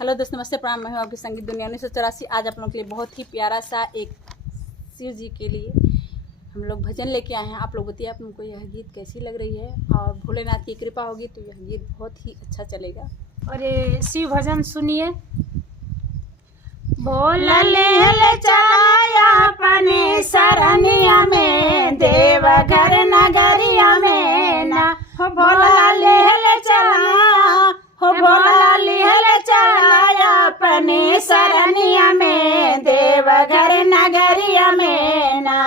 Hello दोस्त, नमस्ते, प्रणाम। मैं हूँ आपकी संगीत दुनिया 1984। आज आप लोगों के लिए बहुत ही प्यारा सा एक शिव जी के लिए हम लोग भजन लेके आए हैं। आप लोग बताइए आप लोगों को यह गीत कैसी लग रही है, और भोलेनाथ की कृपा होगी तो यह गीत बहुत ही अच्छा चलेगा। और ये शिव भजन सुनिए। भोला ले चलाया अपने सरनिया में, देवघर नगरिया में ना। हो भोला ले चलाया, हो भोला ले चलाया अपने सरनिया में, देवघर नगरिया में ना।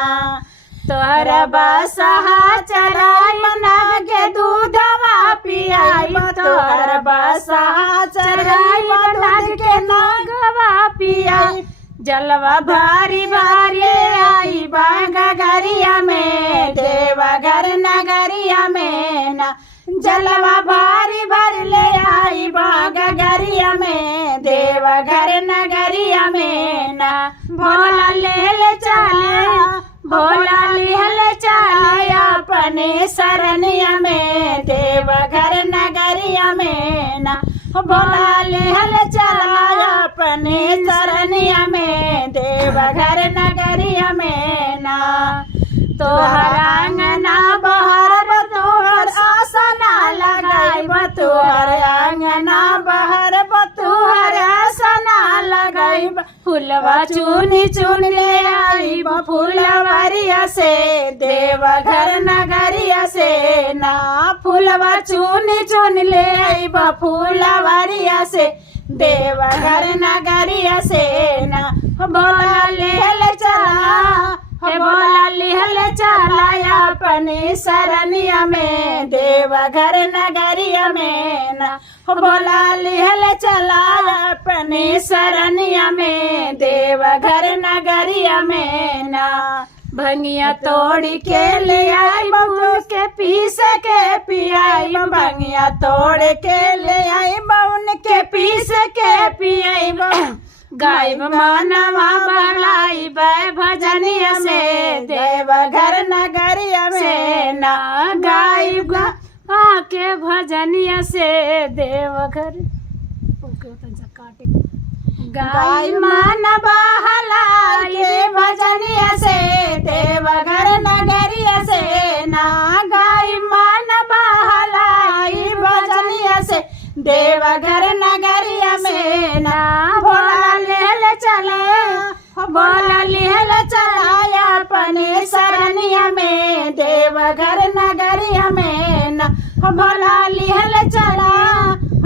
तोहरा बसहा चराई बना के दूधवा पियाई, तोहरा बसहा चराई बना के नागवा पियाई। जलवा भारी भारी आई बागरिया में, देवघर नगरिया में ना। जलवा भारी भर ले आई बागरिया में, देवघर नगरिया में ना। भोला ले चला, भोला ले चला अपने सरनिया में, देवघर नगरिया में ना। भोला ले चला अपने सरनिया में, देवघर नगरिया में ना। तोहर आंगना बहर तोहर आसना लगाई, तोहर आंगना बहर तोहर आसना लगाई। फुलवा चुनी चुन ले आई फुलवरिया से, देवघर नगरिया से ना। फुलवा चुनी चुन ले आई फुलवरिया से, देवघर नगरिया से ना। भोला ले चला, भोला ले चला अपने सरनिया में, देवघर नगरिया में ना। भोला ले चला अपने सरनिया में, देवघर नगरिया में ना। भंगिया तोड़ी के ले आई बबू के पीस के पियाई, भंगिया तोड़ के ले आई बउन के पीस के पियाई। गायब मानवा बलाई भजनिया से, देवघर नगरिया में ना। गायब आके भजनिया से, देवघर गाय मान बहलाई भजनिया से, देवघर नगरिया से ना। गाय मान बहलाई भजनिया से, देवघर नगरिया में ना। भोला ले चले, भोला ले चलाया अपने सरनिया में, देवघर नगरिया में ना। भोला ले चला,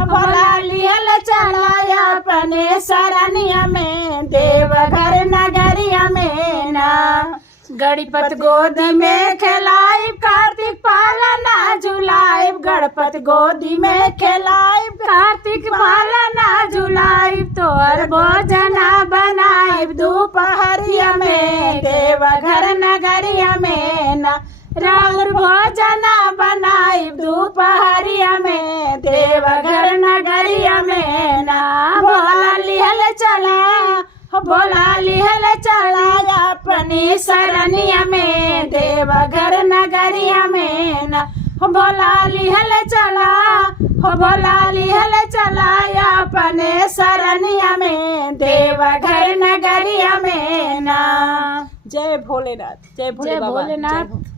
भोला ले चलाया अपने सरनिया में, देवघर नगरिया में ना। गणपत गोदी में खिलाई कार्तिक पालना झुलाई, गणपत गोदी में खिलाई कार्तिक पालना झुलाई। तोर भोजना बनाई दोपहरिया में, देवघर नगरिया में ना। राउर भोजना बनाई दोपहरिया में, देवघर नगरिया में ना। भोला ले चला, भोला ले चला अपनी सरनिया में, देवघर नगरिया में ना। भोला ले चला, भोला ले चला अपने सरनिया में, देवघर नगरिया में ना। जय भोलेनाथ, जय भोले बाबा, भोलेनाथ।